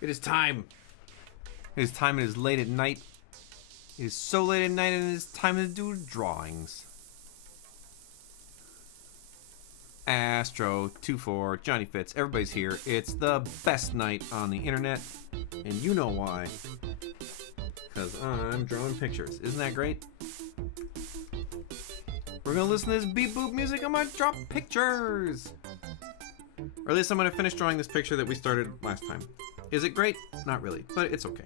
It is time. It is time. It is late at night. It is so late at night, and it is time to do drawings. Astro24, Johnny Fitz, everybody's here. It's the best night on the internet, and you know why. Because I'm drawing pictures. Isn't that great? We're gonna listen to this beep boop music. I'm gonna draw pictures. Or at least I'm gonna finish drawing this picture that we started last time. Is it great? Not really, but it's okay.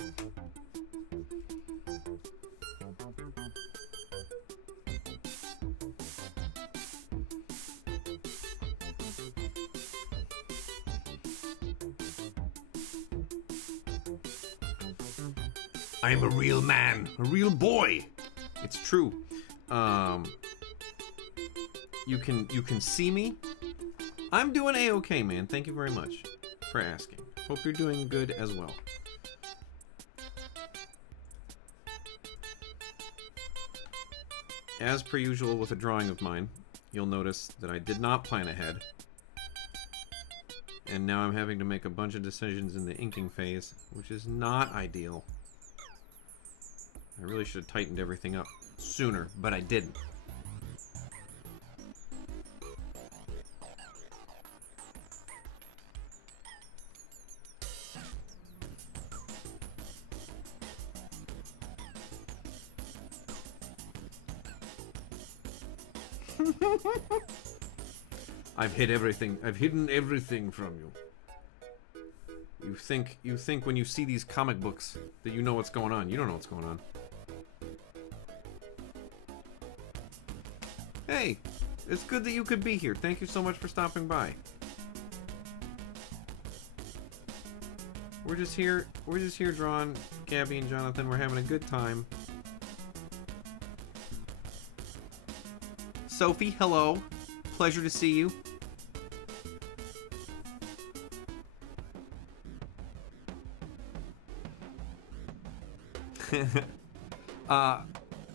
I'm a real man, a real boy. It's true. You can see me. I'm doing a-okay, man. Thank you very much for asking. Hope you're doing good as well. As per usual with a drawing of mine, you'll notice that I did not plan ahead. And now I'm having to make a bunch of decisions in the inking phase, which is not ideal. I really should have tightened everything up sooner, but I didn't. I've hid everything. I've hidden everything from you. You think when you see these comic books that you know what's going on. You don't know what's going on. Hey, it's good that you could be here. Thank you so much for stopping by. We're just here drawing Gabby and Jonathan. We're having a good time. Sophie, hello. Pleasure to see you.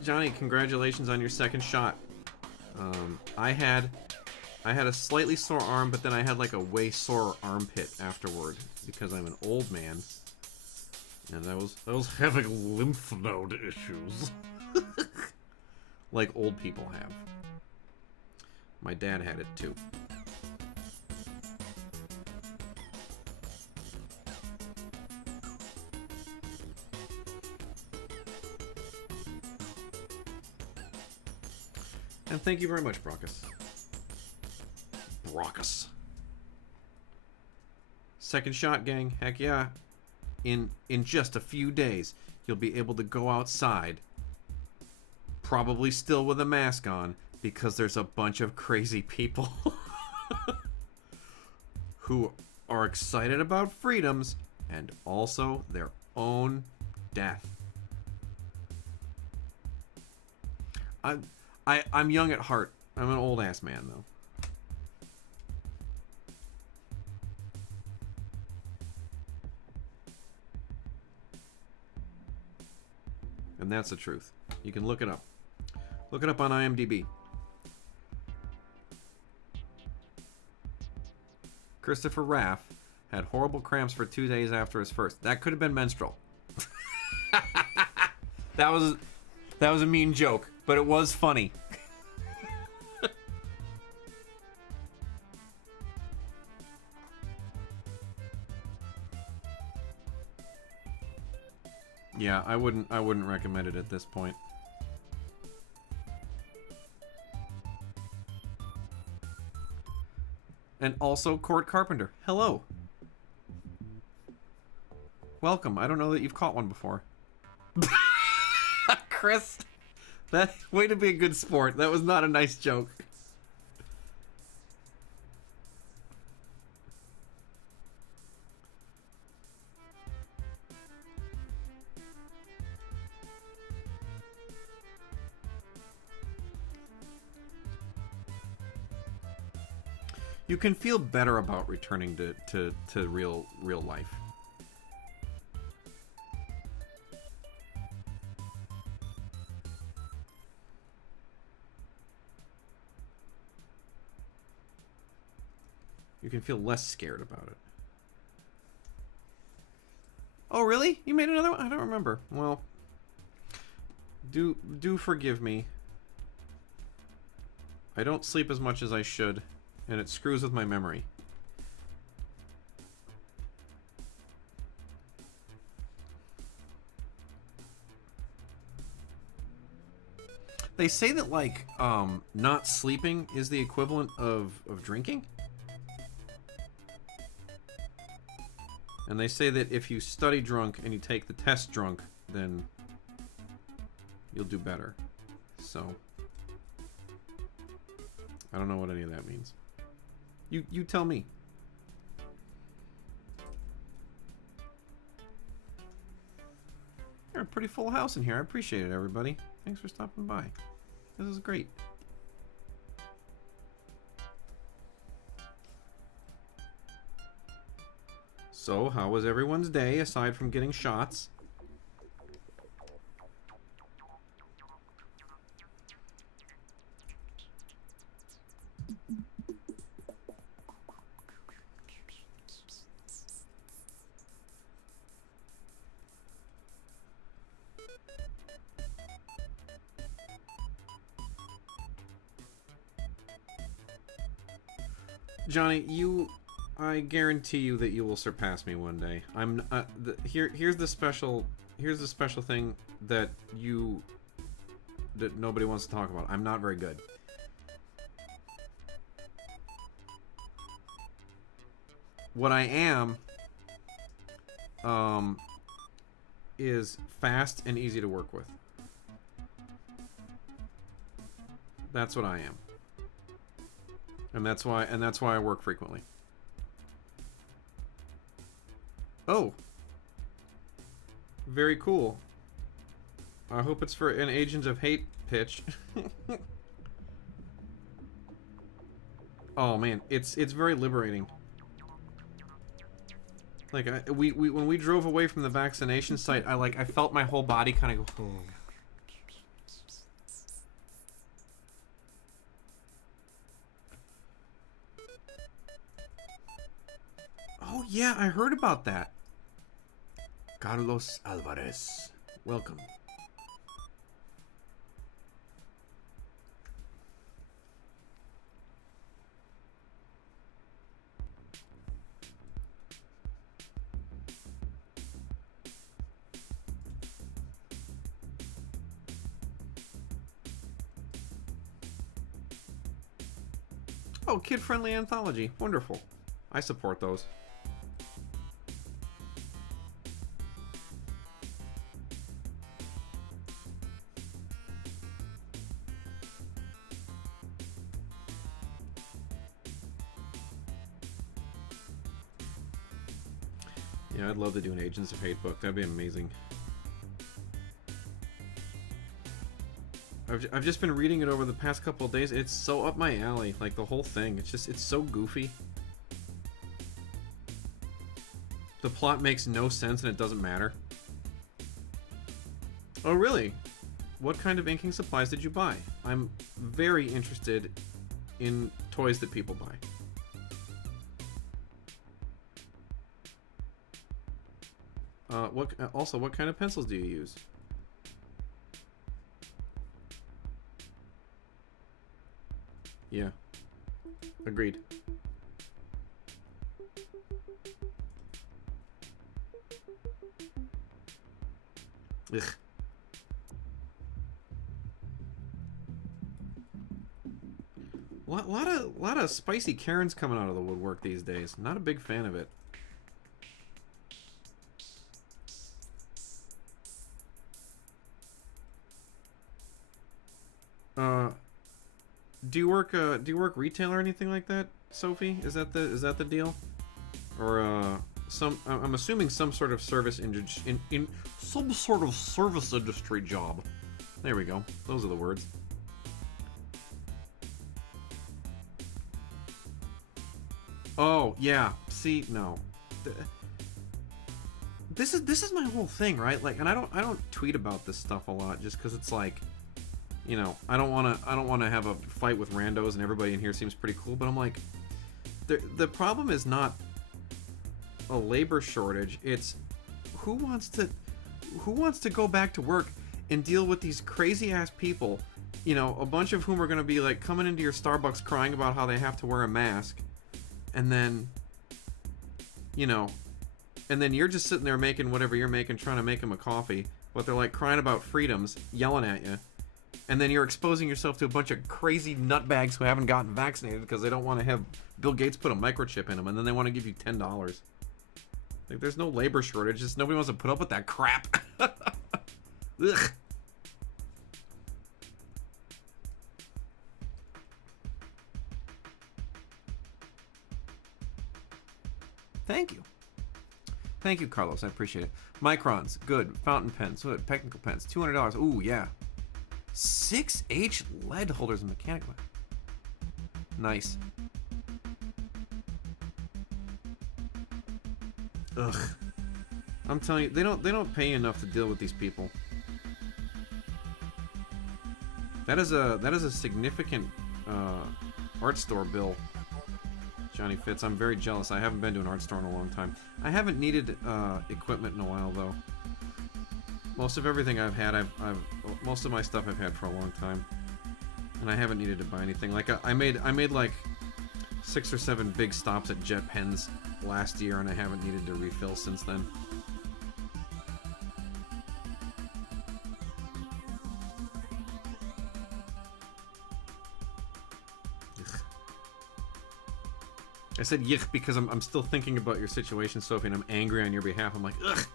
Johnny, congratulations on your second shot. I had a slightly sore arm, but then I had like a way sore armpit afterward because I'm an old man, and I was having lymph node issues, like old people have. My dad had it too. And thank you very much, Brockus. Brockus. Second shot, gang. Heck yeah. In just a few days, you'll be able to go outside, probably still with a mask on, because there's a bunch of crazy people who are excited about freedoms and also their own death. I'm young at heart. I'm an old ass man though. And that's the truth. You can look it up. Look it up on IMDb. Christopher Raff had horrible cramps for 2 days after his first. That could have been menstrual. That was a mean joke, but it was funny. Yeah, I wouldn't recommend it at this point. And also Court Carpenter. Hello. Welcome. I don't know that you've caught one before. Chris, that way to be a good sport. That was not a nice joke. You can feel better about returning to real life. You can feel less scared about it. Oh, really? You made another one? I don't remember. Well, do forgive me. I don't sleep as much as I should, and it screws with my memory. They say that, like, not sleeping is the equivalent of drinking. And they say that if you study drunk and you take the test drunk, then you'll do better. So, I don't know what any of that means. You tell me. You're a pretty full house in here. I appreciate it, everybody. Thanks for stopping by. This is great. So, how was everyone's day, aside from getting shots? Johnny, I guarantee you that you will surpass me one day. Here's the special thing that nobody wants to talk about. I'm not very good. What I am is fast and easy to work with. That's what I am. And that's why I work frequently. Oh. Very cool. I hope it's for an Agent of Hate pitch. Oh man, it's very liberating. Like we when we drove away from the vaccination site, I felt my whole body kind of go. Oh. Oh yeah, I heard about that. Carlos Alvarez, welcome. Oh, kid-friendly anthology. Wonderful. I support those. Yeah, I'd love to do an Agents of Hate book. That'd be amazing. I've just been reading it over the past couple of days. It's so up my alley, like the whole thing. It's so goofy. The plot makes no sense and it doesn't matter. Oh, really? What kind of inking supplies did you buy? I'm very interested in toys that people buy. What kind of pencils do you use? Yeah. Agreed. Ugh. Lot of spicy Karens coming out of the woodwork these days. Not a big fan of it. Do you work retail or anything like that, Sophie? Is that the deal? Or I'm assuming some sort of service in some sort of service industry job. There we go. Those are the words. Oh, yeah. See, no. This is my whole thing, right? Like, and I don't tweet about this stuff a lot just cuz it's like, you know, I don't want to have a fight with randos and everybody in here seems pretty cool, but I'm like, the problem is not a labor shortage. It's who wants to go back to work and deal with these crazy ass people, you know, a bunch of whom are going to be like coming into your Starbucks crying about how they have to wear a mask, and then, you know, and then you're just sitting there making whatever you're making, trying to make them a coffee, but they're like crying about freedoms, yelling at you. And then you're exposing yourself to a bunch of crazy nutbags who haven't gotten vaccinated because they don't want to have Bill Gates put a microchip in them, and then they want to give you $10. Like, there's no labor shortage. Just nobody wants to put up with that crap. Ugh. Thank you. Thank you, Carlos. I appreciate it. Microns, good. Fountain pens, good. Technical pens, $200. Ooh, yeah. 6H lead holders and mechanical. Nice. Ugh. I'm telling you, they don't pay enough to deal with these people. That is a significant art store bill. Johnny Fitz, I'm very jealous. I haven't been to an art store in a long time. I haven't needed equipment in a while though. Most of everything I've had, most of my stuff I've had for a long time, and I haven't needed to buy anything. Like I made like 6 or 7 big stops at Jet Pens last year, and I haven't needed to refill since then. Ugh. I said yuck because I'm still thinking about your situation, Sophie, and I'm angry on your behalf. I'm like, ugh.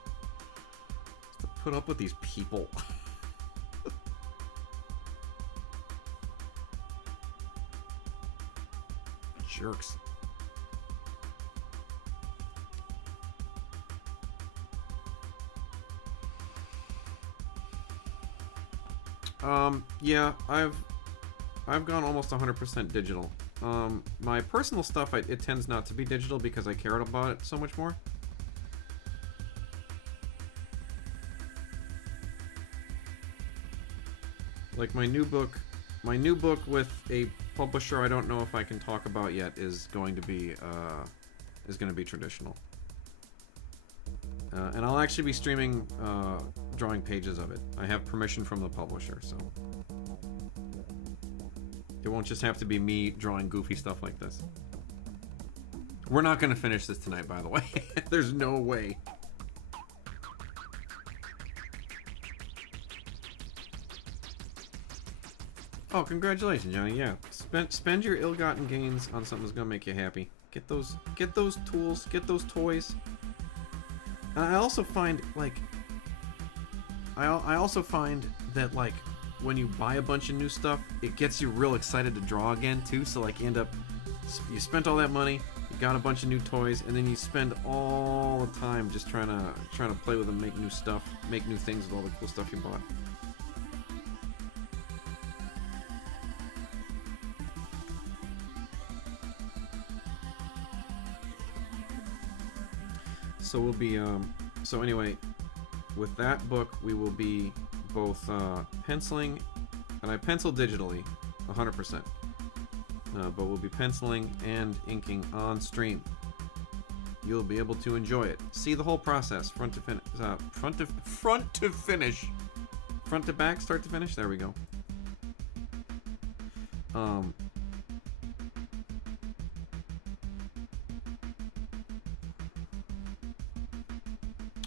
Put up with these people. Jerks. Yeah, I've gone almost 100% digital. My personal stuff, it tends not to be digital because I care about it so much more. Like my new book with a publisher I don't know if I can talk about yet is going to be traditional, and I'll actually be streaming drawing pages of it. I have permission from the publisher, so it won't just have to be me drawing goofy stuff like this. We're not going to finish this tonight, by the way. There's no way. Oh, congratulations, Johnny. Yeah, spend your ill-gotten gains on something that's gonna make you happy. Get those tools, get those toys. And I also find like I also find that like when you buy a bunch of new stuff, it gets you real excited to draw again too. So like you spent all that money, you got a bunch of new toys, and then you spend all the time just trying to play with them, make new stuff, make new things with all the cool stuff you bought. So we'll be so anyway, with that book we will be both penciling, and I pencil digitally 100%, but we'll be penciling and inking on stream. You'll be able to enjoy it, see the whole process, front to finish, front to back, start to finish. There we go.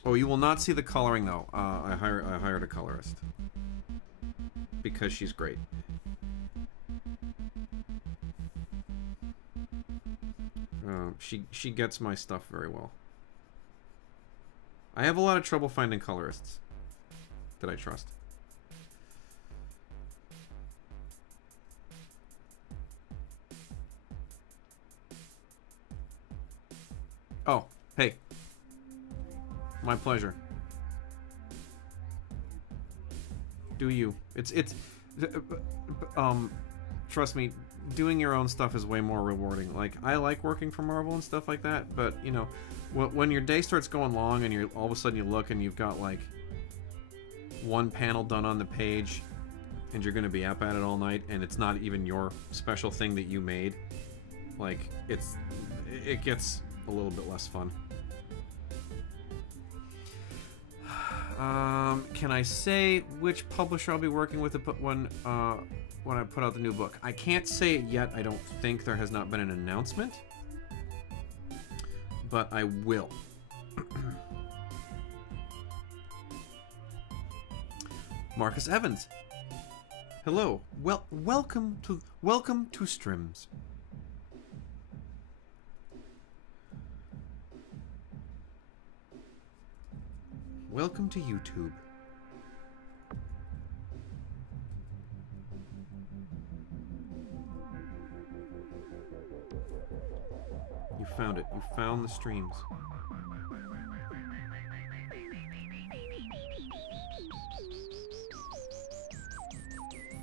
Oh, you will not see the coloring though. I hired a colorist because she's great. She gets my stuff very well. I have a lot of trouble finding colorists that I trust. Oh, hey. My pleasure. Do you? Trust me, doing your own stuff is way more rewarding. Like, I like working for Marvel and stuff like that, but, you know, when your day starts going long and all of a sudden you look and you've got, like, one panel done on the page and you're going to be up at it all night and it's not even your special thing that you made, like, it gets a little bit less fun. Can I say which publisher I'll be working with when I put out the new book? I can't say it yet. I don't think. There has not been an announcement, but I will. Marcus Evans. Hello. Welcome to Strims. Welcome to YouTube. You found it. You found the streams.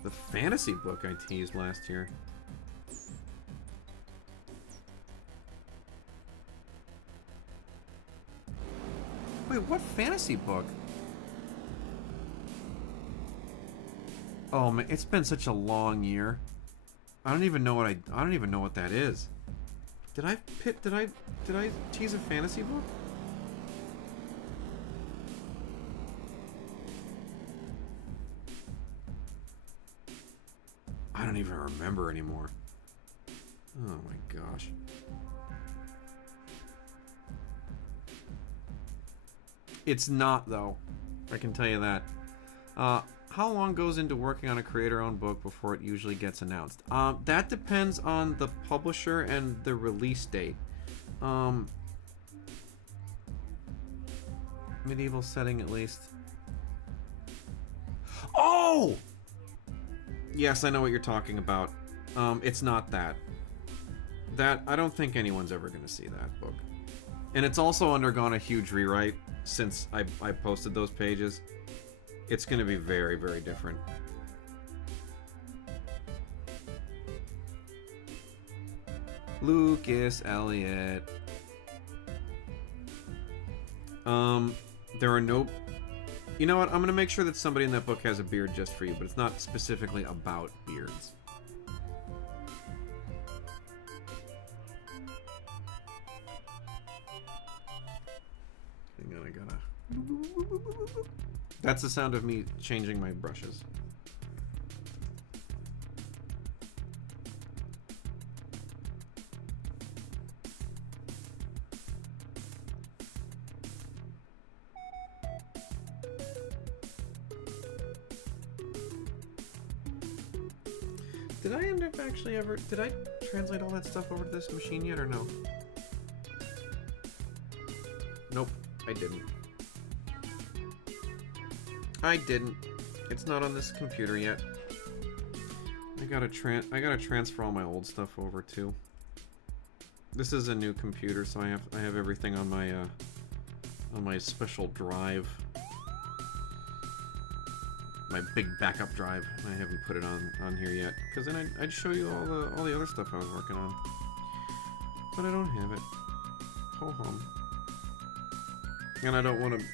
The fantasy book I teased last year. Wait, what fantasy book? Oh man, it's been such a long year. I don't even know what that is. Did I tease a fantasy book? I don't even remember anymore. Oh my gosh. It's not, though. I can tell you that. How long goes into working on a creator-owned book before it usually gets announced? That depends on the publisher and the release date. Medieval setting, at least. Oh! Yes, I know what you're talking about. It's not that. I don't think anyone's ever going to see that book. And it's also undergone a huge rewrite since I posted those pages. It's going to be very, very different. Lucas Elliott. There are no... You know what? I'm going to make sure that somebody in that book has a beard just for you, but it's not specifically about beards. Hang on, I gotta... That's the sound of me changing my brushes. Did I end up actually ever... Did I translate all that stuff over to this machine yet, or no? Nope, I didn't. I didn't. It's not on this computer yet. I gotta transfer all my old stuff over too. This is a new computer, so I have everything on my special drive. My big backup drive. I haven't put it on here yet, because then I'd show you all the other stuff I was working on. But I don't have it. Ho hum. And I don't want to.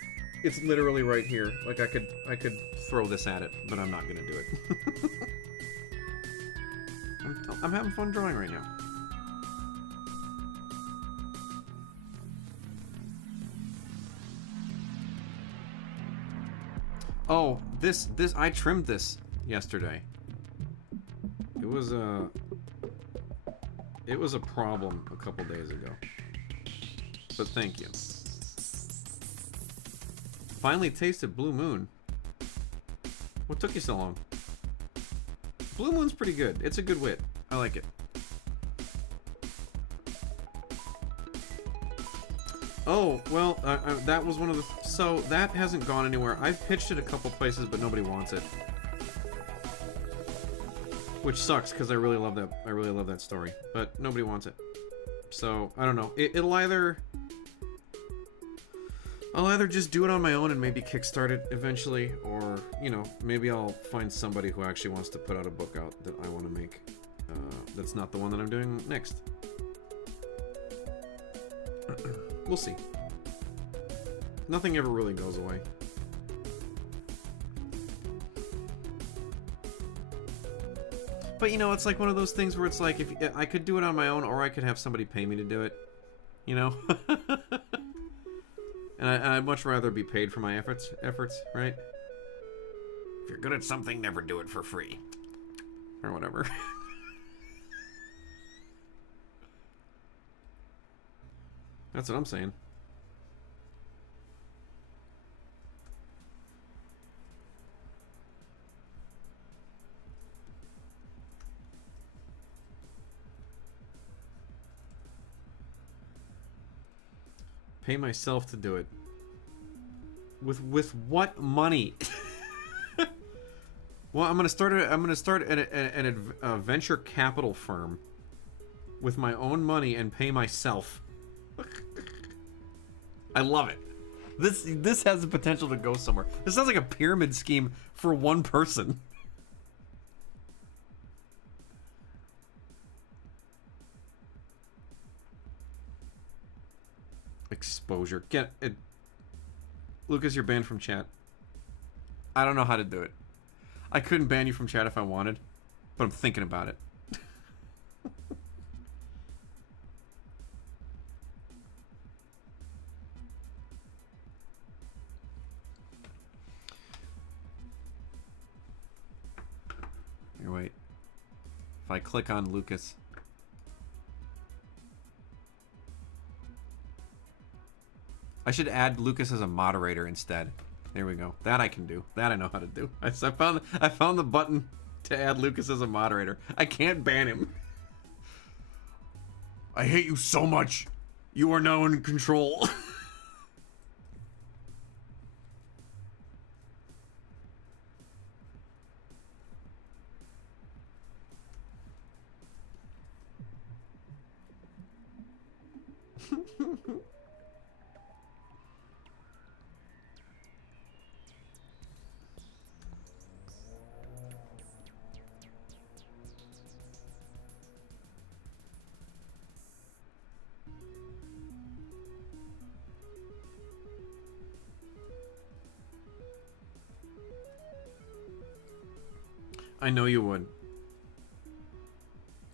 It's literally right here. Like I could throw this at it, but I'm not gonna do it. I'm having fun drawing right now. Oh, this I trimmed this yesterday. It was a problem a couple days ago. But thank you. Finally tasted Blue Moon. What took you so long? Blue Moon's pretty good. It's a good wit. I like it. Oh, well, that was one of the... So, that hasn't gone anywhere. I've pitched it a couple places, but nobody wants it. Which sucks, because I really love that story. But nobody wants it. So, I don't know. I'll either just do it on my own and maybe kickstart it eventually, or, you know, maybe I'll find somebody who actually wants to put out a book out that I want to make. That's not the one that I'm doing next. We'll see. Nothing ever really goes away. But, you know, it's like one of those things where it's like, if I could do it on my own, or I could have somebody pay me to do it. You know? And I'd much rather be paid for my efforts, right? If you're good at something, never do it for free. Or whatever. That's what I'm saying. Pay myself to do it. With what money? Well, I'm gonna start a venture capital firm with my own money and pay myself. I love it. This has the potential to go somewhere. This sounds like a pyramid scheme for one person. Exposure. Get it. Lucas, you're banned from chat. I don't know how to do it. I couldn't ban you from chat if I wanted, but I'm thinking about it. Here, wait. If I click on Lucas... I should add Lucas as a moderator instead. There we go. That I can do. That I know how to do. I found the button to add Lucas as a moderator. I can't ban him. I hate you so much. You are now in control. I know you would.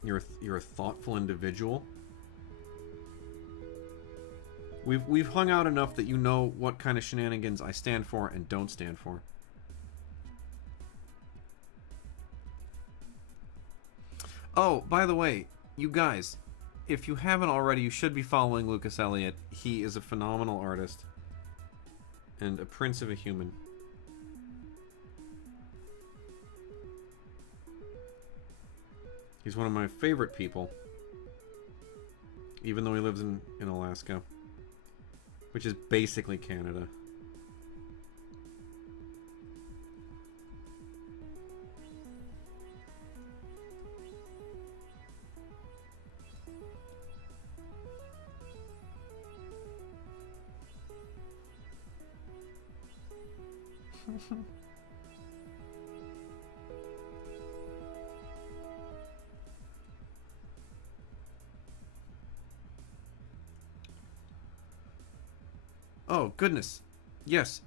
You're a thoughtful individual. We've hung out enough that you know what kind of shenanigans I stand for and don't stand for. Oh, by the way, you guys, if you haven't already, you should be following Lucas Elliott. He is a phenomenal artist and a prince of a human. He's one of my favorite people, even though he lives in Alaska, which is basically Canada. Oh, goodness. Yes.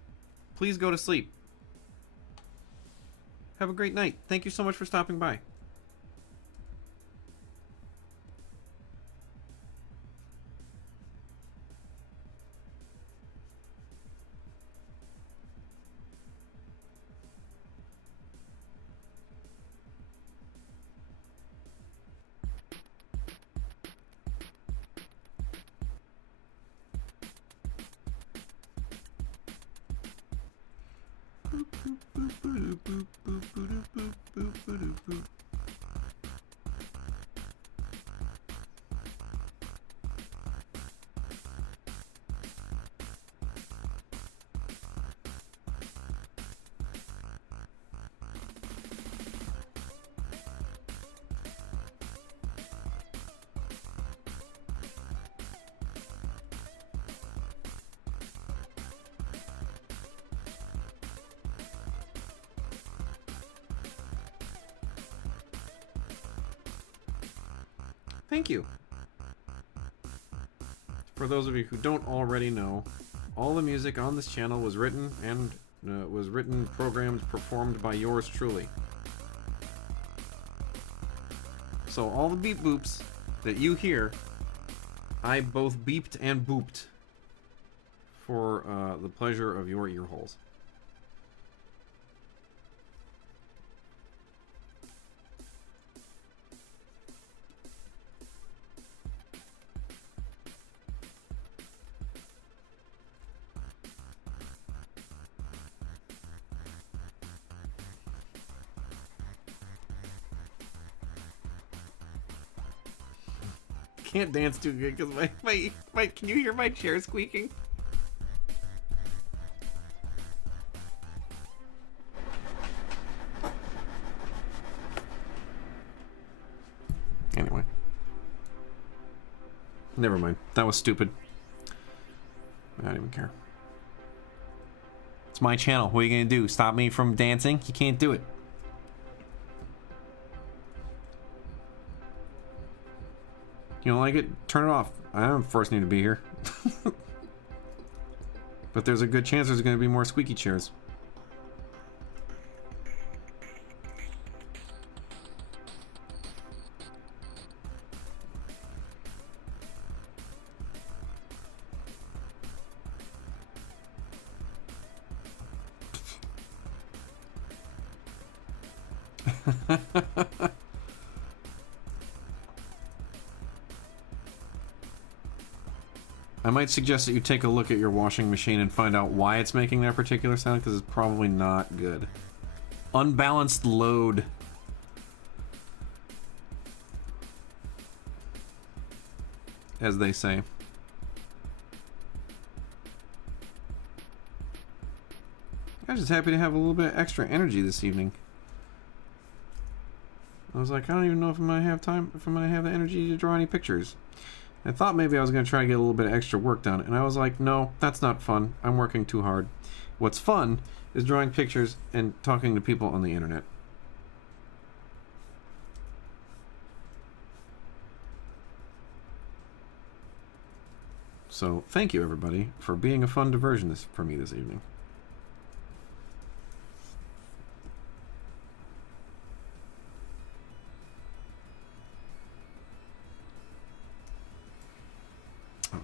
Please go to sleep. Have a great night. Thank you so much for stopping by. Thank you. For those of you who don't already know, all the music on this channel was written and programmed, performed by yours truly. So all the beep boops that you hear, I both beeped and booped for the pleasure of your ear holes. Can't dance too good because my can you hear my chair squeaking? Anyway. Never mind. That was stupid. I don't even care. It's my channel. What are you gonna do? Stop me from dancing? You can't do it. You don't like it? Turn it off. I don't force you to be here. But there's a good chance there's going to be more squeaky chairs. I might suggest that you take a look at your washing machine and find out why it's making that particular sound, because it's probably not good. Unbalanced load. As they say. I was just happy to have a little bit of extra energy this evening. I was like, I don't even know if I'm gonna have time, if I'm gonna have the energy to draw any pictures. I thought maybe I was going to try to get a little bit of extra work done, and I was like, no, that's not fun. I'm working too hard. What's fun is drawing pictures and talking to people on the internet. So, thank you everybody for being a fun diversion for me this evening.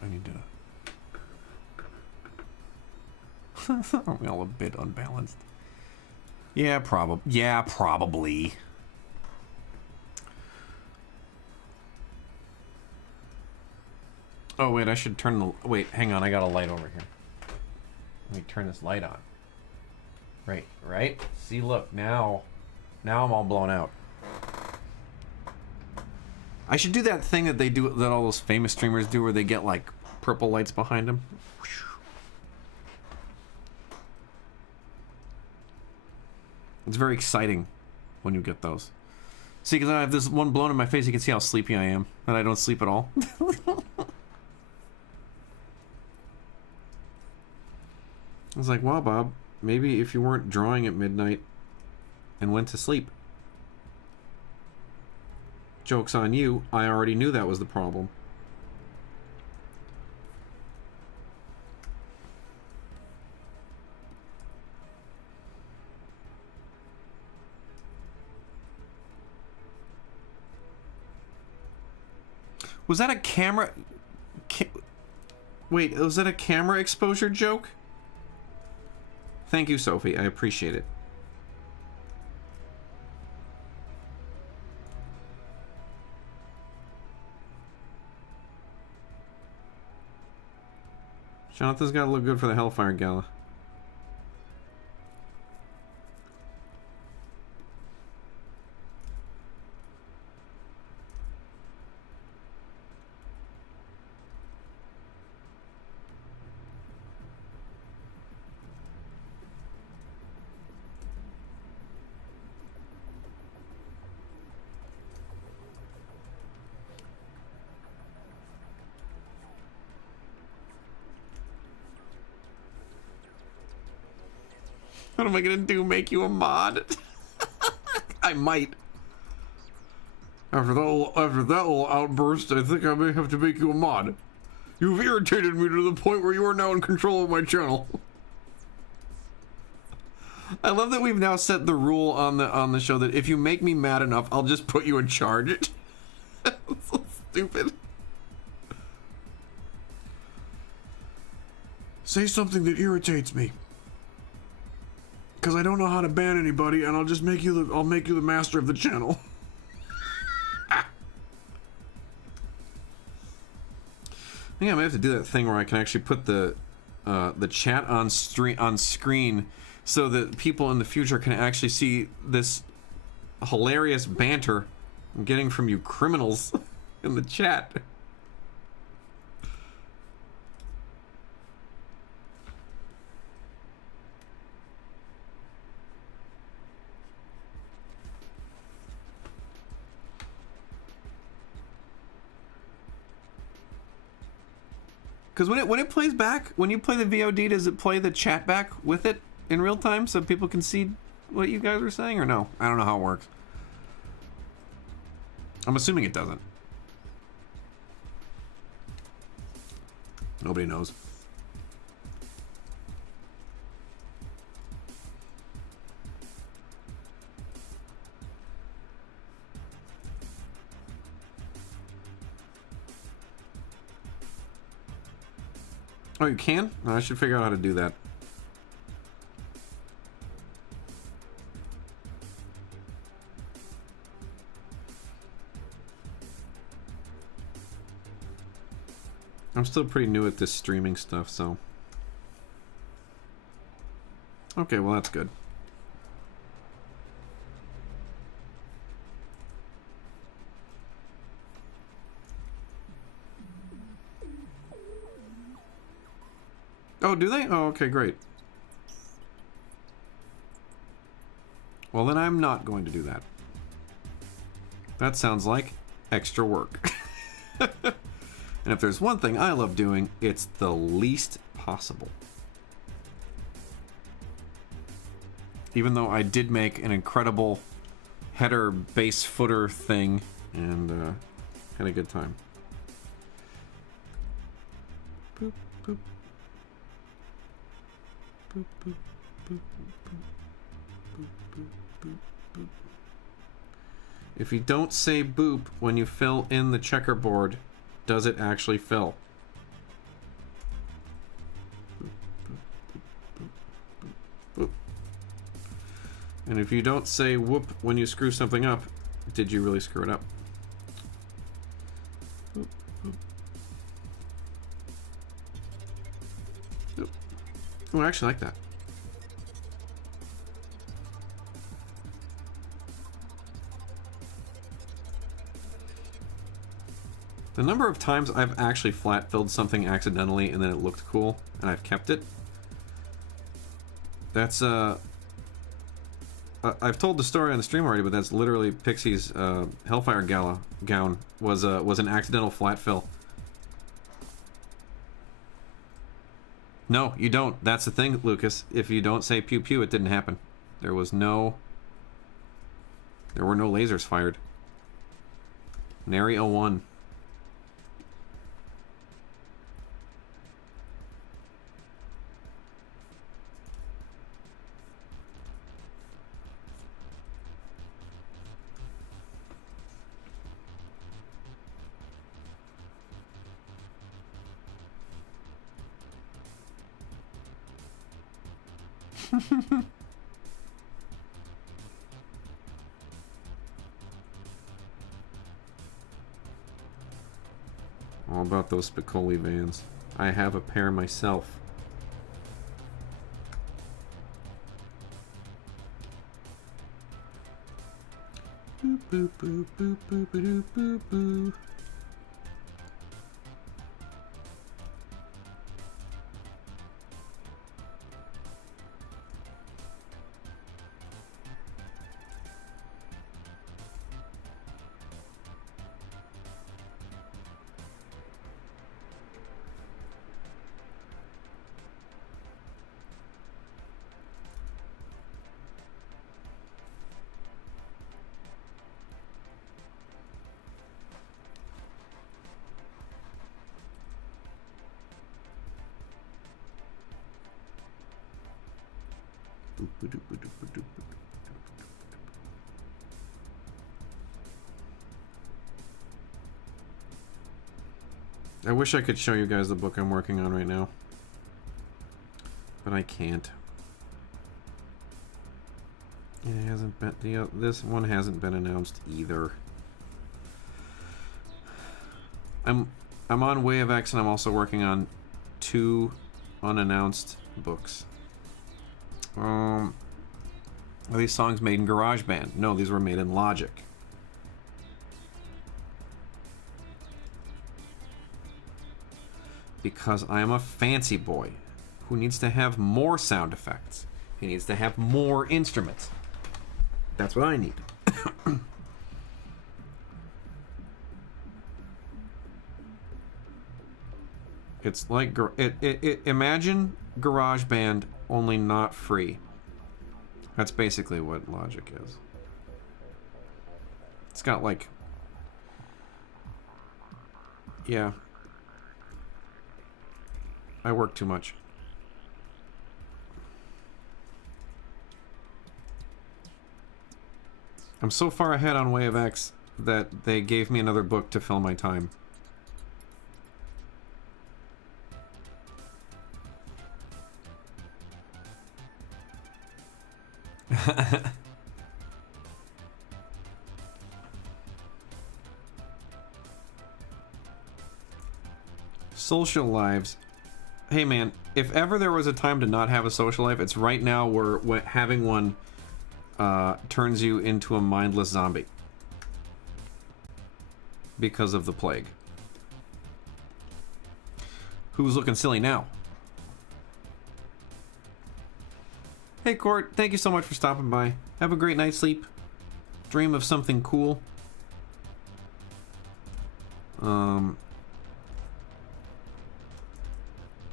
I need to... Aren't we all a bit unbalanced? Yeah, probably. Oh, wait, I should turn the... Wait, hang on, I got a light over here. Let me turn this light on. Right? See, look, now I'm all blown out. I should do that thing that they do, that all those famous streamers do, where they get like purple lights behind them. It's very exciting when you get those. See, because I have this one blown in my face, you can see how sleepy I am, and I don't sleep at all. I was like, wow, Bob, maybe if you weren't drawing at midnight and went to sleep. Joke's on you. I already knew that was the problem. Was that a camera... Wait, was that a camera exposure joke? Thank you, Sophie. I appreciate it. Jonathan's got to look good for the Hellfire Gala. What am I gonna do? Make you a mod? I might. After that little outburst, I think I may have to make you a mod. You've irritated me to the point where you are now in control of my channel. I love that we've now set the rule on the show that if you make me mad enough, I'll just put you in charge. That's so stupid. Say something that irritates me. Because I don't know how to ban anybody, and I'll just make you the master of the channel. I think I might have to do that thing where I can actually put the chat on screen so that people in the future can actually see this hilarious banter I'm getting from you criminals in the chat. Because when it plays back, when you play the VOD, does it play the chat back with it in real time so people can see what you guys were saying, or no? I don't know how it works. I'm assuming it doesn't. Nobody knows. Oh, you can? No, I should figure out how to do that. I'm still pretty new at this streaming stuff, so... Okay, well that's good. Oh, do they? Oh, okay, great. Well, then I'm not going to do that. That sounds like extra work. And if there's one thing I love doing, it's the least possible. Even though I did make an incredible header base footer thing and had a good time. Boop, boop. Boop, boop, boop, boop, boop, boop, boop. If you don't say boop when you fill in the checkerboard, does it actually fill? Boop. And if you don't say whoop when you screw something up, did you really screw it up? Boop, boop. Oh, I actually like that. The number of times I've actually flat filled something accidentally and then it looked cool and I've kept it. That's I've told the story on the stream already, but that's literally Pixie's Hellfire Gala gown was an accidental flat fill. No, you don't. That's the thing, Lucas. If you don't say pew pew, it didn't happen. There were no lasers fired. Nary a one. All about those Spicoli vans. I have a pair myself. Boop boop boop boop boop boop boop boop. I wish I could show you guys the book I'm working on right now, but I can't. It hasn't been. This one hasn't been announced either. I'm on Way of X, and I'm also working on 2 unannounced books. Are these songs made in GarageBand? No, these were made in Logic. Because I am a fancy boy who needs to have more sound effects. He needs to have more instruments. That's what I need. It's like imagine GarageBand, only not free. That's basically what Logic is. It's got like, yeah. I work too much. I'm so far ahead on Way of X that they gave me another book to fill my time. Social lives. Hey man, if ever there was a time to not have a social life, it's right now where having one turns you into a mindless zombie. Because of the plague. Who's looking silly now? Hey Court, thank you so much for stopping by. Have a great night's sleep. Dream of something cool.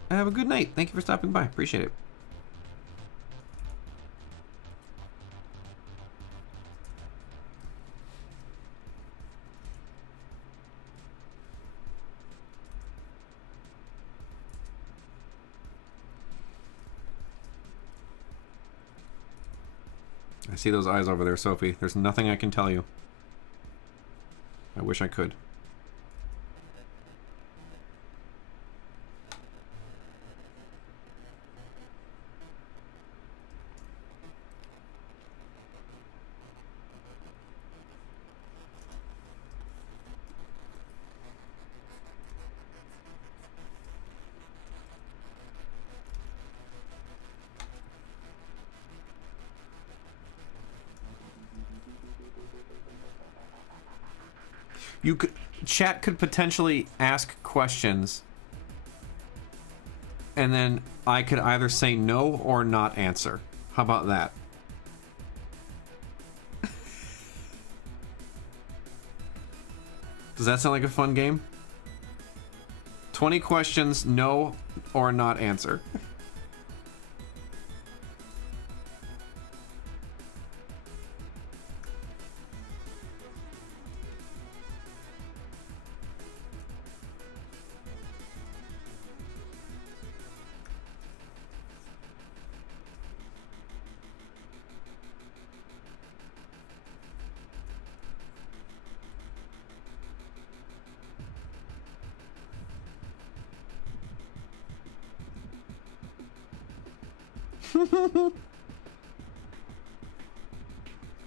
Have a good night. Thank you for stopping by. Appreciate it. I see those eyes over there, Sophie. There's nothing I can tell you. I wish I could. You could, chat could potentially ask questions, and then I could either say no or not answer. How about that? Does that sound like a fun game? 20 questions, no or not answer. I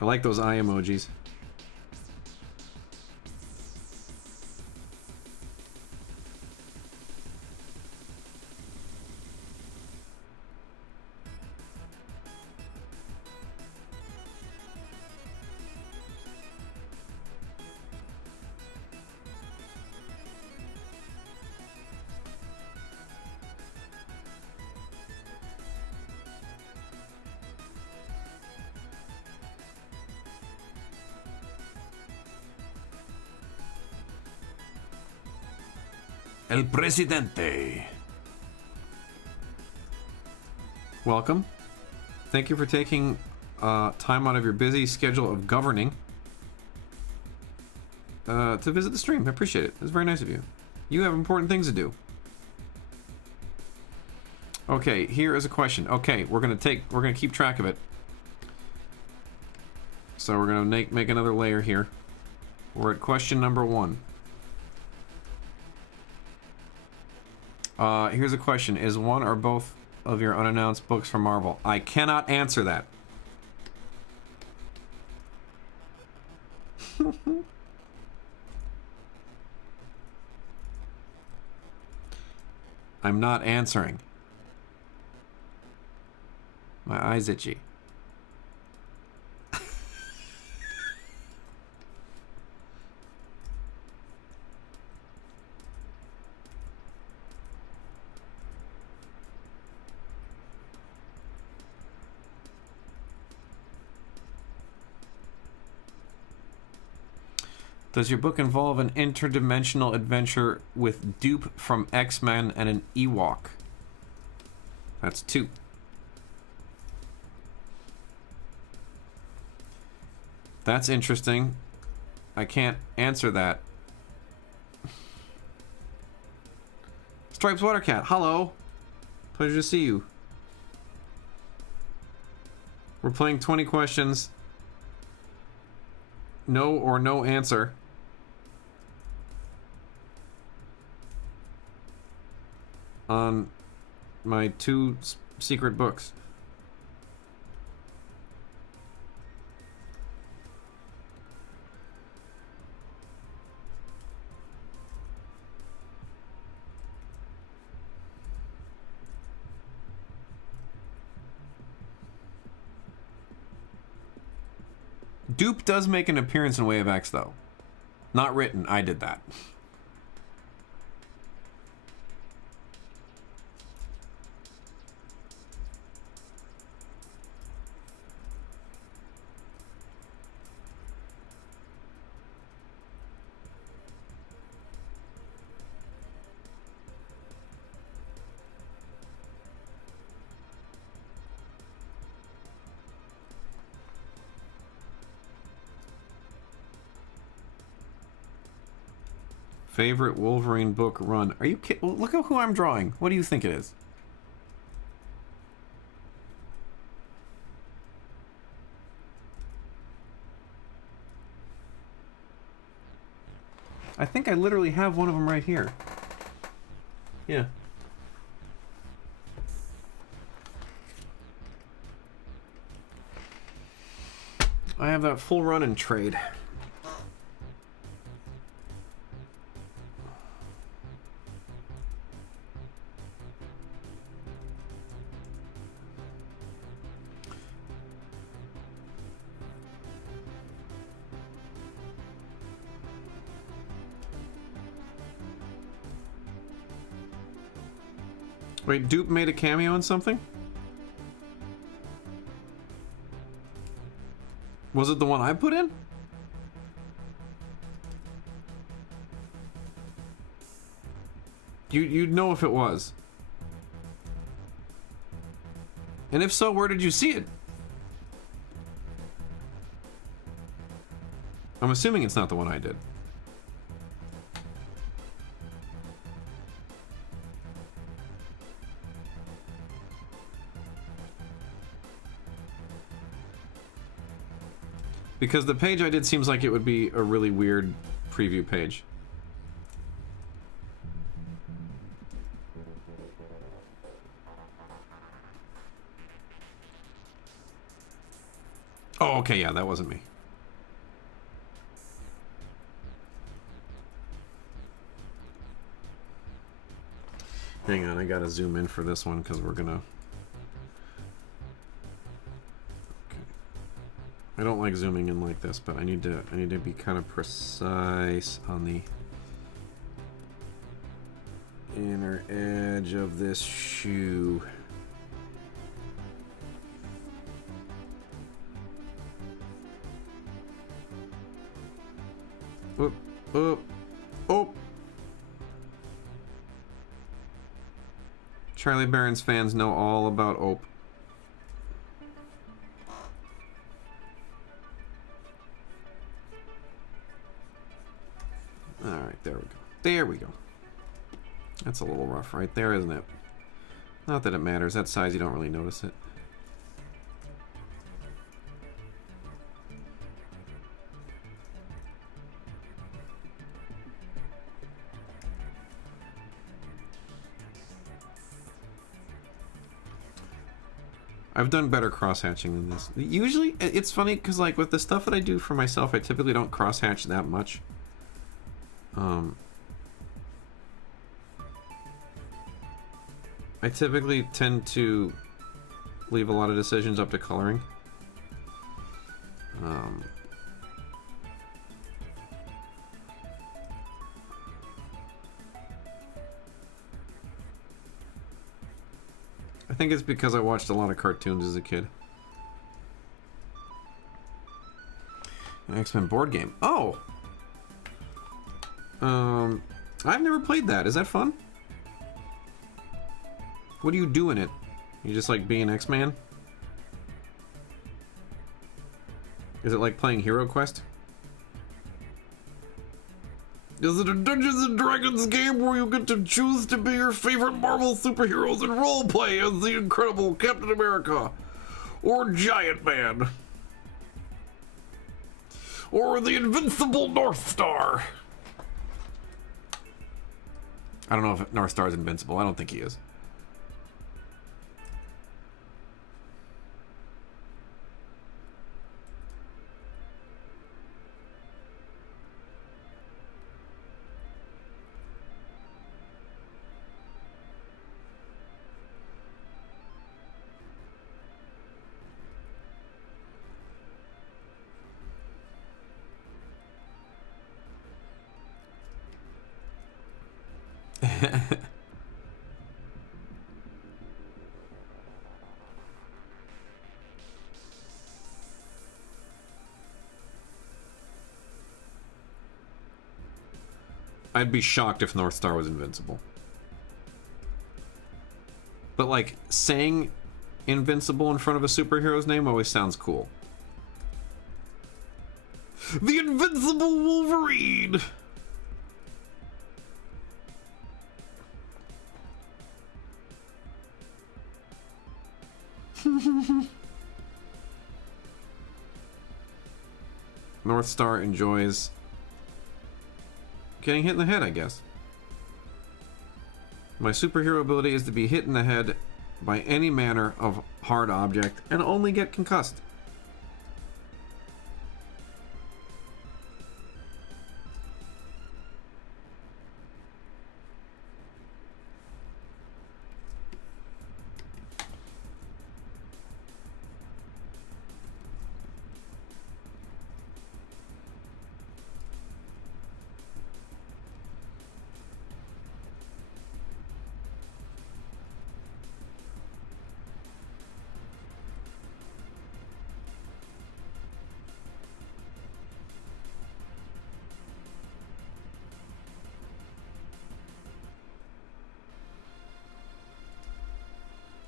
like those eye emojis. El Presidente. Welcome. Thank you for taking time out of your busy schedule of governing to visit the stream. I appreciate it. It's very nice of you. You have important things to do. Okay, here is a question. Okay, we're gonna keep track of it. So we're gonna make another layer here. We're at question number 1. Here's a question. Is one or both of your unannounced books from Marvel? I cannot answer that. I'm not answering. My eye's itchy. Does your book involve an interdimensional adventure with Dupe from X-Men and an Ewok? That's 2. That's interesting. I can't answer that. Stripes Watercat, hello. Pleasure to see you. We're playing 20 questions. No or no answer. On my 2 secret books. Dupe does make an appearance in Way of X, though. Not written. I did that. Favorite Wolverine book run. Are you kidding? Look at who I'm drawing. What do you think it is? I think I literally have one of them right here. Yeah. I have that full run and trade. Wait, Dupe made a cameo in something? Was it the one I put in? You'd know if it was. And if so, where did you see it? I'm assuming it's not the one I did. Because the page I did seems like it would be a really weird preview page. Oh, okay, yeah, that wasn't me. Hang on, I gotta zoom in for this one because we're gonna... Okay. I don't like zooming in like this, but I need to be kind of precise on the inner edge of this shoe. Oop, oop, oop. Charlie Barron's fans know all about Ope. Alright, there we go. There we go. That's a little rough right there, isn't it? Not that it matters. That size, you don't really notice it. I've done better cross-hatching than this. Usually, it's funny because, like, with the stuff that I do for myself, I typically don't cross-hatch that much. I typically tend to leave a lot of decisions up to coloring. I think it's because I watched a lot of cartoons as a kid. An X-Men board game. Oh! I've never played that. Is that fun? What do you do in it? You just like being X-Man? Is it like playing Hero Quest? Is it a Dungeons and Dragons game where you get to choose to be your favorite Marvel superheroes and roleplay as the Incredible Captain America? Or Giant Man? Or the Invincible North Star? I don't know if North Star is invincible. I don't think he is. I'd be shocked if North Star was invincible. But, like, saying invincible in front of a superhero's name always sounds cool. The Invincible Wolverine! North Star enjoys getting hit in the head, I guess. My superhero ability is to be hit in the head by any manner of hard object and only get concussed.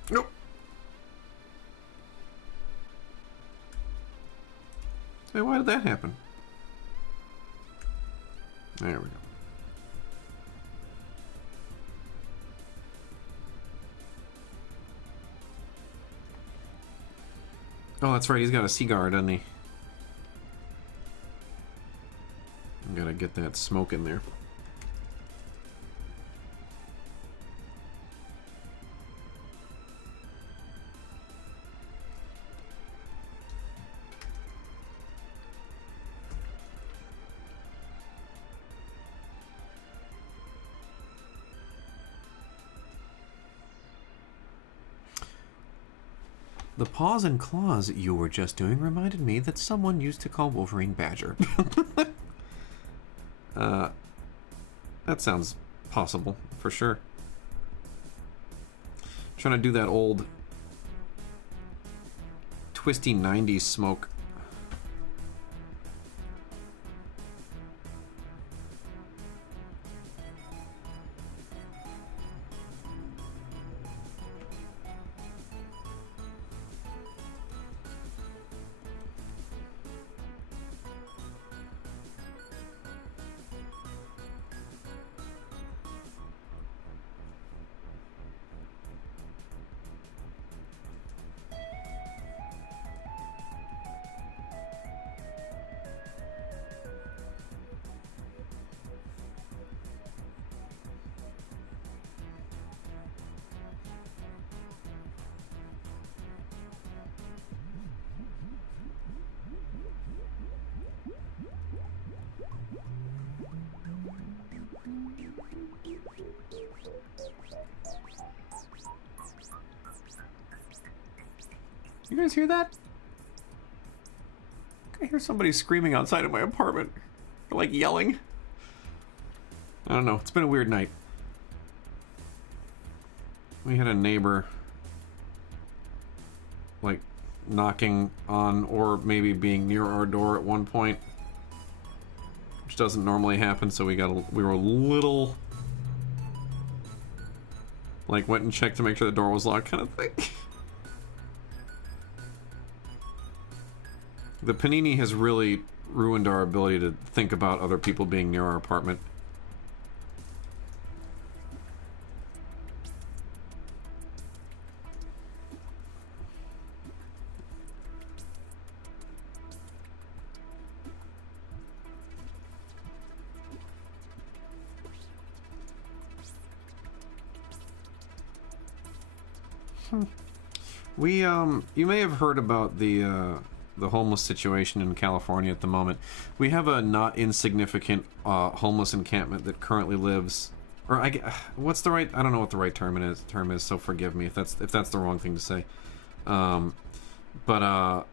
Nope. Hey, why did that happen? There we go. Oh, that's right. He's got a cigar, doesn't he? I gotta get that smoke in there. The paws and claws you were just doing reminded me that someone used to call Wolverine Badger. That sounds possible, for sure. Trying to do that old twisty 90s smoke. You guys hear that? I hear somebody screaming outside of my apartment. They're like yelling. I don't know. It's been a weird night. We had a neighbor like knocking on or maybe being near our door at one point, which doesn't normally happen, so we were a little like went and checked to make sure the door was locked kind of thing. The panini has really ruined our ability to think about other people being near our apartment. You may have heard about the homeless situation in California at the moment. We have a not insignificant homeless encampment that currently lives, or what's the right? I don't know what the right term is. So forgive me if that's the wrong thing to say. But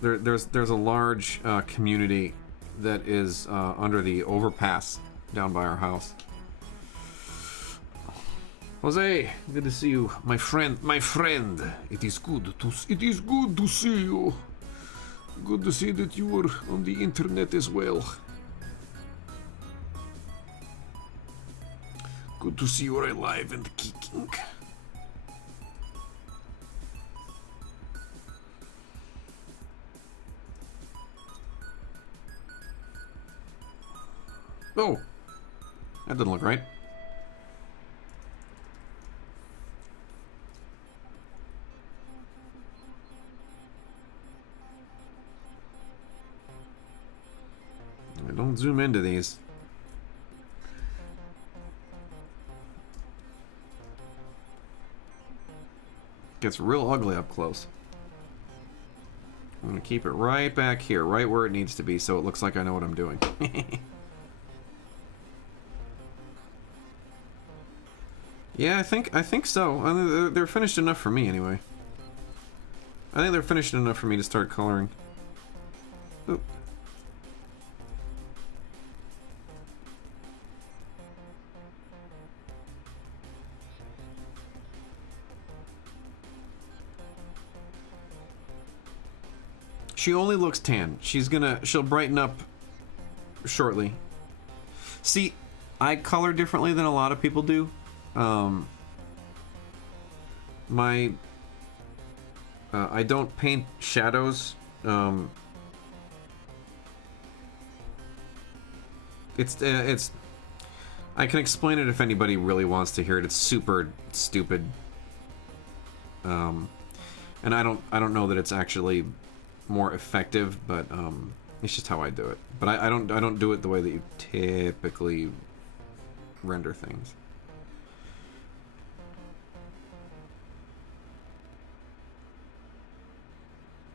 there's a large community that is under the overpass down by our house. Jose, good to see you, my friend. It is good to see you. Good to see that you were on the internet as well. Good to see you are alive and kicking. Oh, that didn't look right. Don't zoom into these. Gets real ugly up close. I'm gonna keep it right back here, right where it needs to be, so it looks like I know what I'm doing. Yeah, I think so. I mean, they're finished enough for me anyway. I think they're finished enough for me to start coloring. Oop. She only looks tan. She'll brighten up shortly. See, I color differently than a lot of people do. I don't paint shadows. It's I can explain it if anybody really wants to hear it. It's super stupid. And I don't know that it's actually more effective, but it's just how I do it. But I don't do it the way that you typically render things.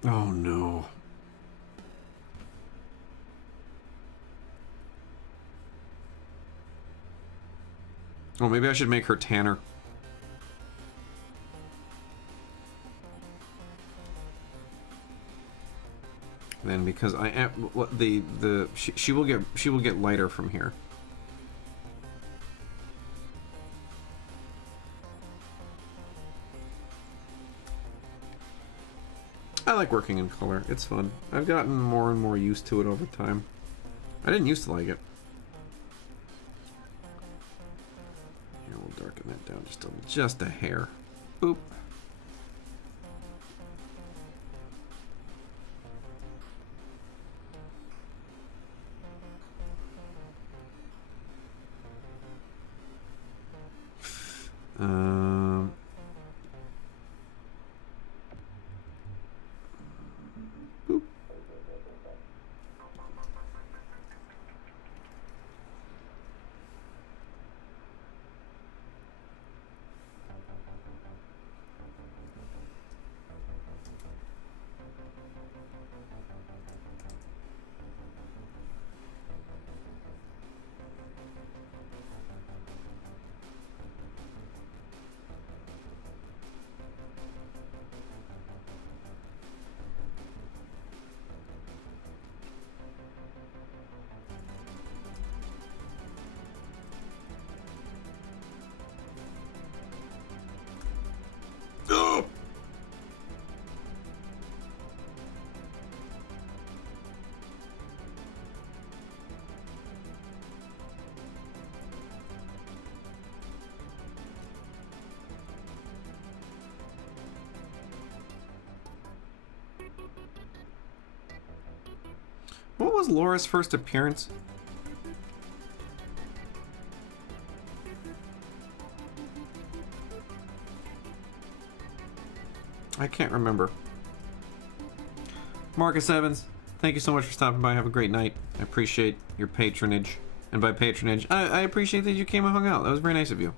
Oh no. Oh, maybe I should make her tanner. then, because I am she will get lighter from here. I like working in color. It's fun. I've gotten more and more used to it over time. I didn't used to like it. Here, we'll darken that down just a hair. Boop. Boop. What was Laura's first appearance? I can't remember. Marcus Evans, thank you so much for stopping by. Have a great night. I appreciate your patronage. And by patronage, I appreciate that you came and hung out. That was very nice of you.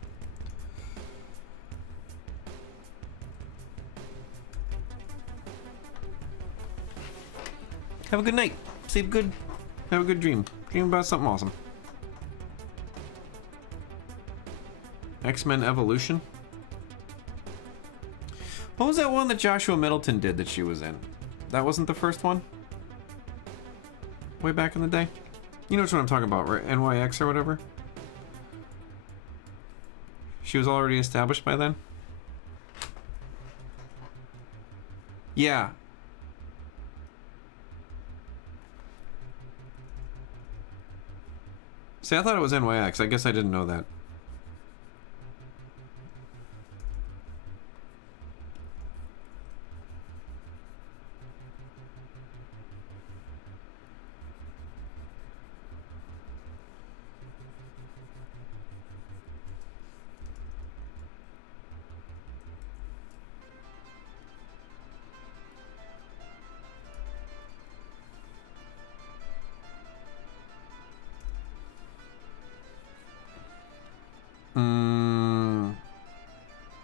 Have a good night. Sleep good. Have a good dream. Dream about something awesome. X-Men Evolution? What was that one that Joshua Middleton did that she was in? That wasn't the first one? Way back in the day? You know what I'm talking about, right? NYX or whatever? She was already established by then? Yeah. See, I thought it was NYX. I guess I didn't know that.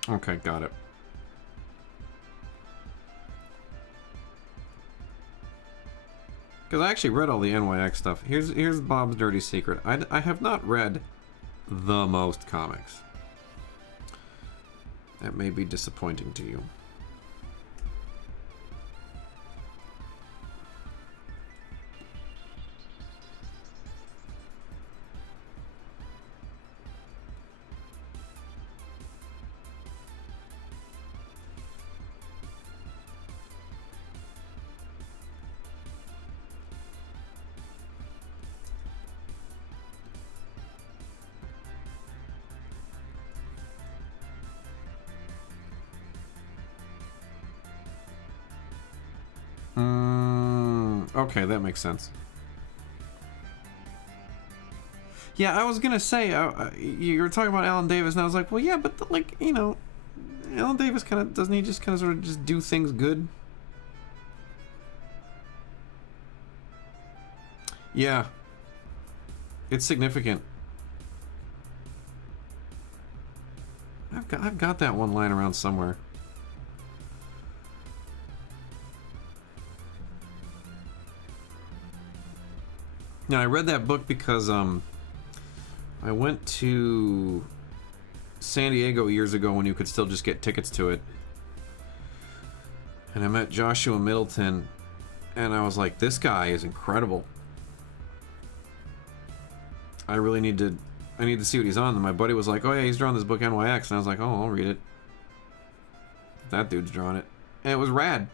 Okay, got it. Because I actually read all the NYX stuff. Here's Bob's dirty secret. I have not read the most comics. That may be disappointing to you. Okay, that makes sense. Yeah, I was gonna say, you were talking about Alan Davis, and I was like, well, yeah, but, like, you know, Alan Davis kind of, doesn't he just kind of sort of just do things good? Yeah. It's significant. I've got that one lying around somewhere. Now, I read that book because I went to San Diego years ago when you could still just get tickets to it. And I met Joshua Middleton And I was like, this guy is incredible. I really need to see what he's on. And my buddy was like, oh yeah, he's drawing this book NYX. And I was like, oh, I'll read it. That dude's drawing it. And it was rad.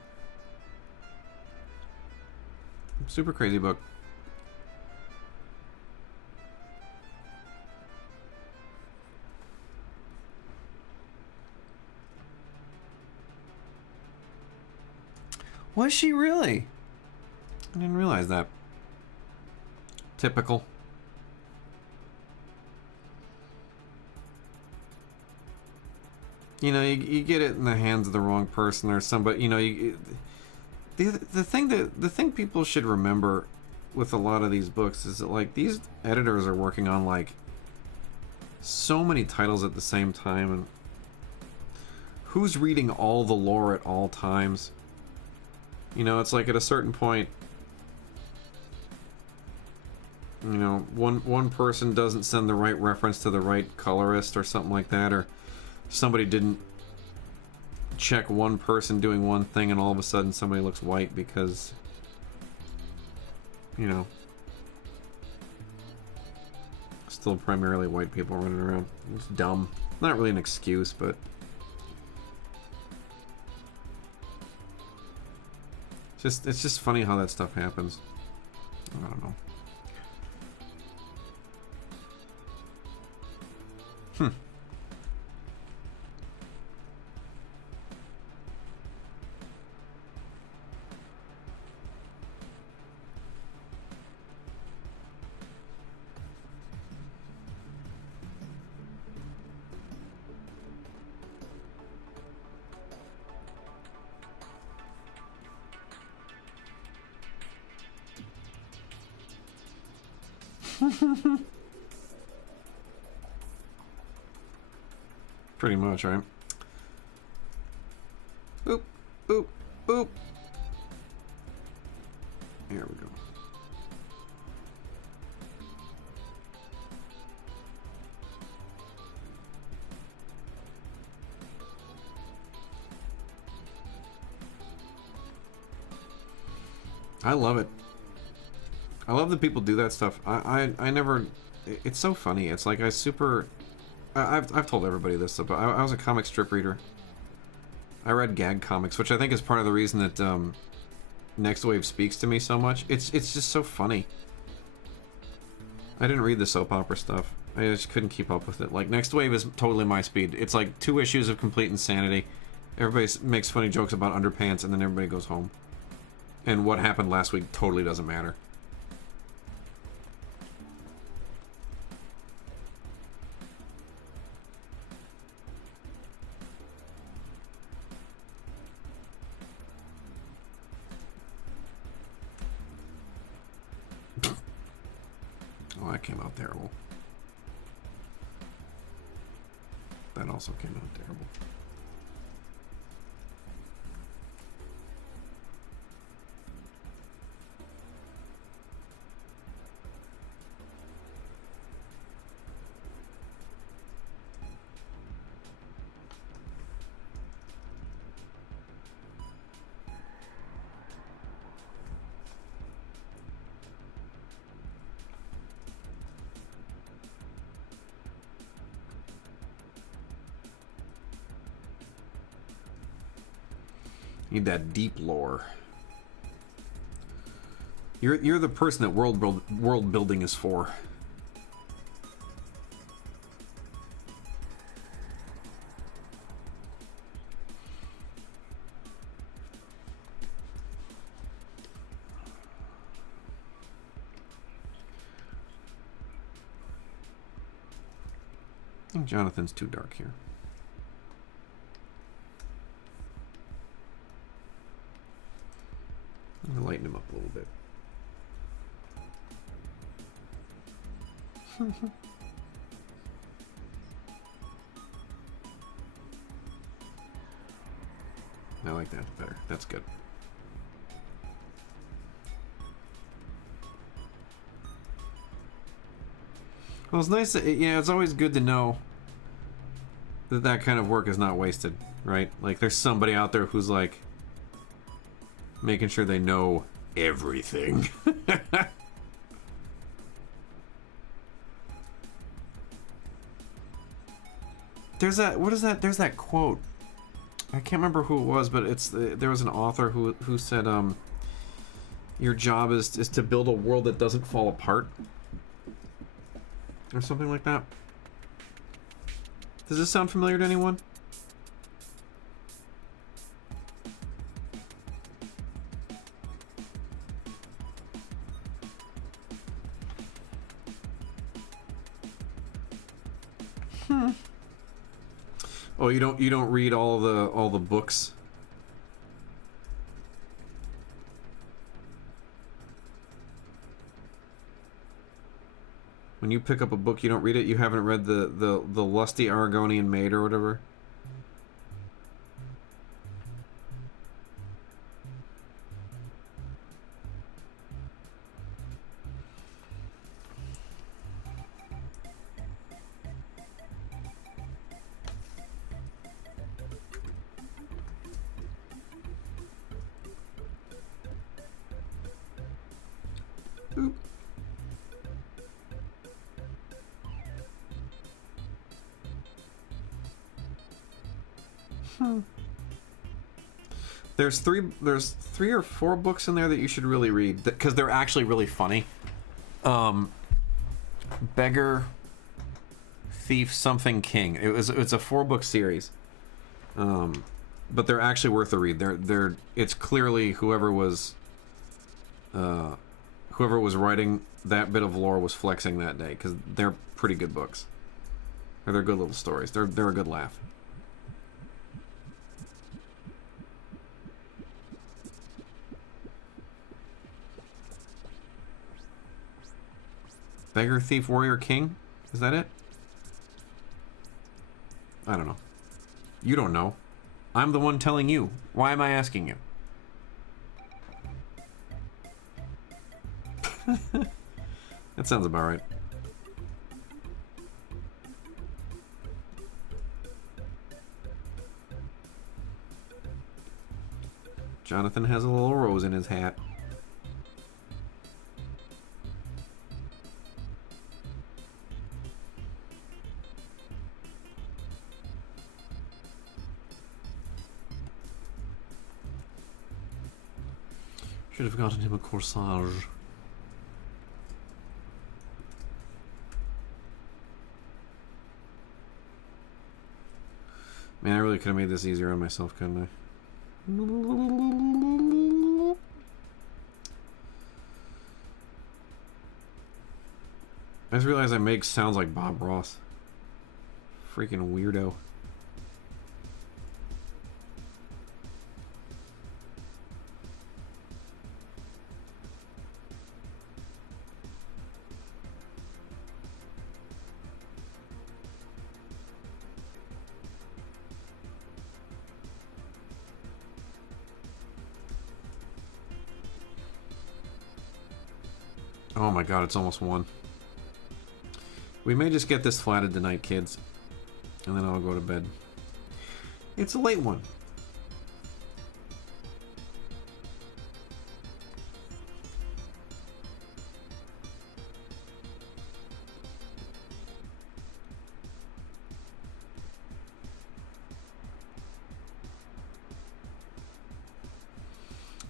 Super crazy book. Was she really? I didn't realize that. Typical. You know, you get it in the hands of the wrong person or somebody. You know, the thing people should remember with a lot of these books is that, like, these editors are working on like so many titles at the same time, and who's reading all the lore at all times? You know, it's like at a certain point, you know, one person doesn't send the right reference to the right colorist or something like that, or somebody didn't check one person doing one thing and all of a sudden somebody looks white because, you know, still primarily white people running around. It's dumb. Not really an excuse, but it's just funny how that stuff happens. I don't know. Pretty much, right? Oop, oop, oop. Here we go. I love it. I love that people do that stuff. I never... It's so funny. It's like I've told everybody this, but I was a comic strip reader. I read gag comics, which I think is part of the reason that Next Wave speaks to me so much. It's just so funny. I didn't read the soap opera stuff. I just couldn't keep up with it. Like, Next Wave is totally my speed. It's like 2 issues of complete insanity. Everybody makes funny jokes about underpants, and then everybody goes home. And what happened last week totally doesn't matter. Oh, that came out terrible. That also came out terrible. Need that deep lore. You're the person that world building is for. I think Jonathan's too dark here. I'm gonna lighten him up a little bit. I like that better. That's good. Well, it's nice that, yeah, it's always good to know that that kind of work is not wasted, right? Like, there's somebody out there who's like making sure they know everything. There's that. What is that? There's that quote. I can't remember who it was, but there was an author who said, "Your job is to build a world that doesn't fall apart," or something like that. Does this sound familiar to anyone? Oh, you don't read all the books? When you pick up a book, you don't read it? You haven't read the Lusty Aragonian Maid or whatever? Oop. There's three or four books in there that you should really read because they're actually really funny. Beggar, Thief, Something, King. It's a 4-book series. But they're actually worth a read. It's clearly whoever was writing that bit of lore was flexing that day because they're pretty good books. Or they're good little stories. They're a good laugh. Beggar, Thief, Warrior, King? Is that it? I don't know. You don't know. I'm the one telling you. Why am I asking you? That sounds about right. Jonathan has a little rose in his hat. Should have gotten him a corsage. Man, I really could have made this easier on myself, couldn't I? I just realized I make sounds like Bob Ross. Freaking weirdo. Oh my god, it's almost 1. We may just get this flatted tonight, kids. And then I'll go to bed. It's a late one.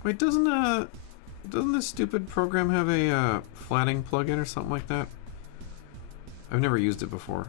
Wait, doesn't this stupid program have a flatting plugin or something like that? I've never used it before.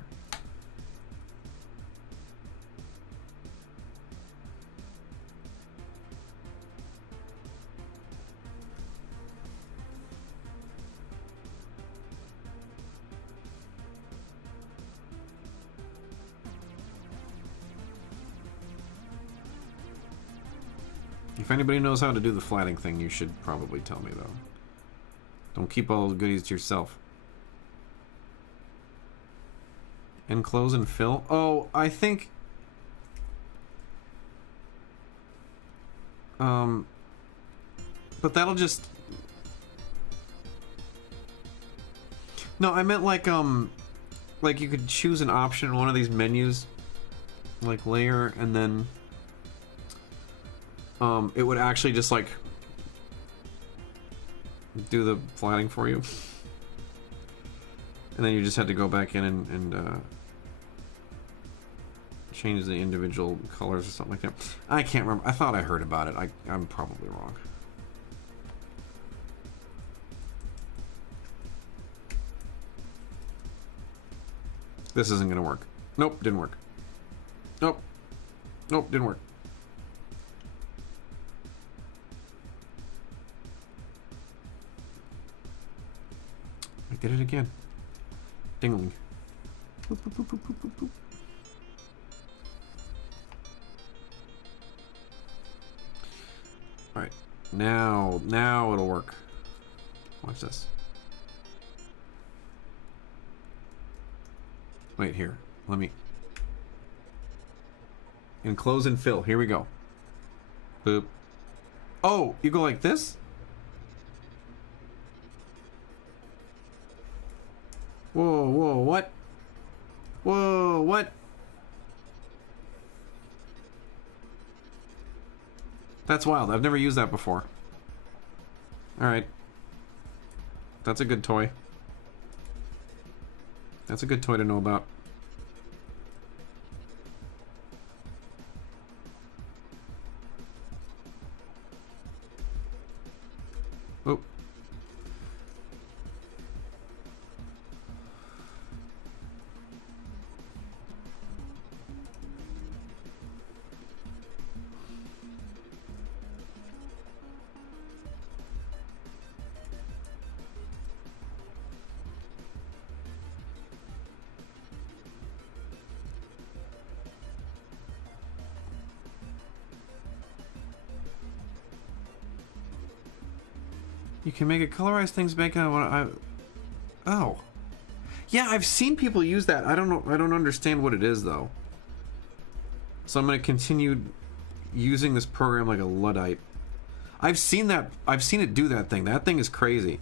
If anybody knows how to do the flatting thing, you should probably tell me, though. Don't keep all the goodies to yourself. Enclose and fill? Oh, I think... But that'll just... No, I meant like you could choose an option in one of these menus. Like layer, and then... it would actually just like do the flatting for you. And then you just had to go back in and change the individual colors or something like that. I can't remember. I thought I heard about it. I'm probably wrong. This isn't gonna work. Nope, didn't work. Nope. Nope, didn't work. I did it again. Dingling. Boop, boop, boop, boop, boop, boop, boop. Alright. Now it'll work. Watch this. Wait, here. Let me... Enclose and fill. Here we go. Boop. Oh, you go like this? Whoa, whoa, what? Whoa, what? That's wild. I've never used that before. Alright. That's a good toy. That's a good toy to know about. Oh. You can make it colorize things back on what I... Oh. Yeah, I've seen people use that. I don't know. I don't understand what it is, though. So I'm going to continue using this program like a Luddite. I've seen that. I've seen it do that thing. That thing is crazy.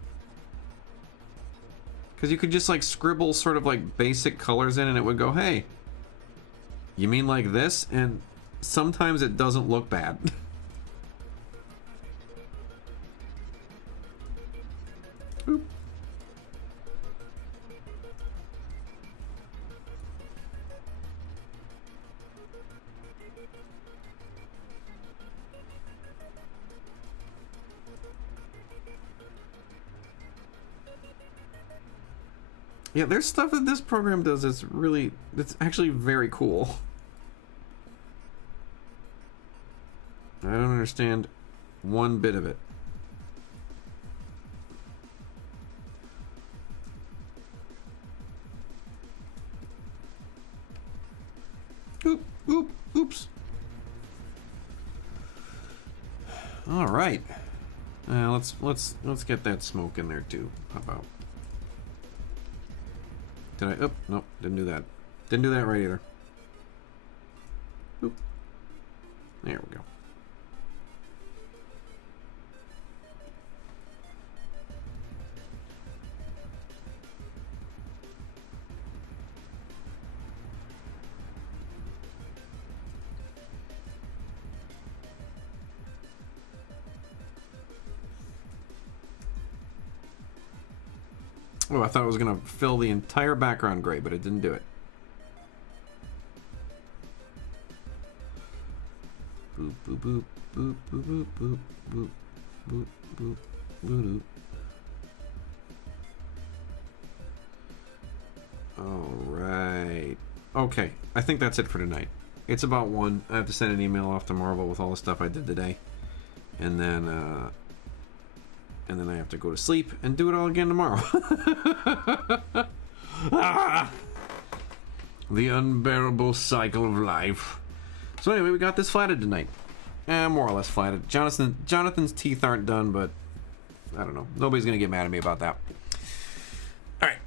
Because you could just, like, scribble sort of, like, basic colors in and it would go, hey, you mean like this? And sometimes it doesn't look bad. Oop. Yeah, there's stuff that this program does that's really, that's actually very cool. I don't understand one bit of it. Oops. All right. Let's get that smoke in there too. How about? Did I? Oh, nope, didn't do that. Didn't do that right either. Oop. There we go. Oh, I thought it was gonna fill the entire background gray, but it didn't do it. Boop boop boop boop boop boop boop boop boop boop boop. All right. Okay, I think that's it for tonight. It's about 1. I have to send an email off to Marvel with all the stuff I did today, and then I have to go to sleep and do it all again tomorrow. Ah! The unbearable cycle of life. So anyway, we got this flatted tonight. More or less flatted. Jonathan's teeth aren't done, but I don't know. Nobody's gonna get mad at me about that. All right.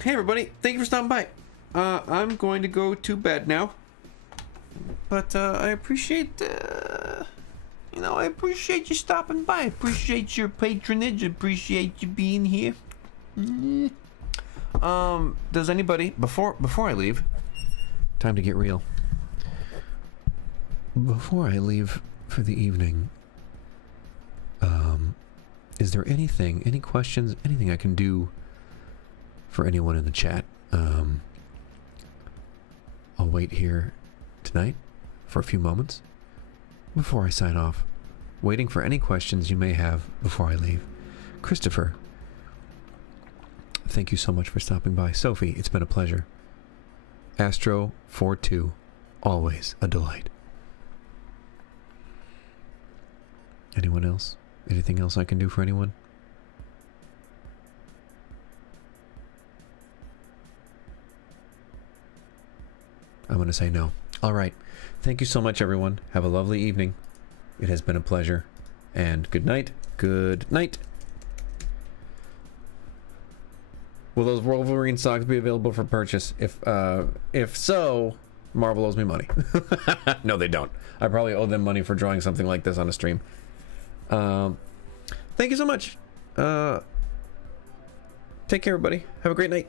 Hey everybody, thank you for stopping by. I'm going to go to bed now. But I appreciate I appreciate you stopping by. I appreciate your patronage. I appreciate you being here. Does anybody before I leave? Time to get real. Before I leave for the evening, is there anything, any questions, anything I can do for anyone in the chat? I'll wait here tonight for a few moments before I sign off, waiting for any questions you may have before I leave. Christopher, thank you so much for stopping by. Sophie, it's been a pleasure. Astro42, always a delight. Anyone else? Anything else I can do for anyone? I'm going to say no. All right. Thank you so much, everyone. Have a lovely evening. It has been a pleasure. And good night. Good night. Will those Wolverine socks be available for purchase? If so, Marvel owes me money. No, they don't. I probably owe them money for drawing something like this on a stream. Thank you so much. Take care, everybody. Have a great night.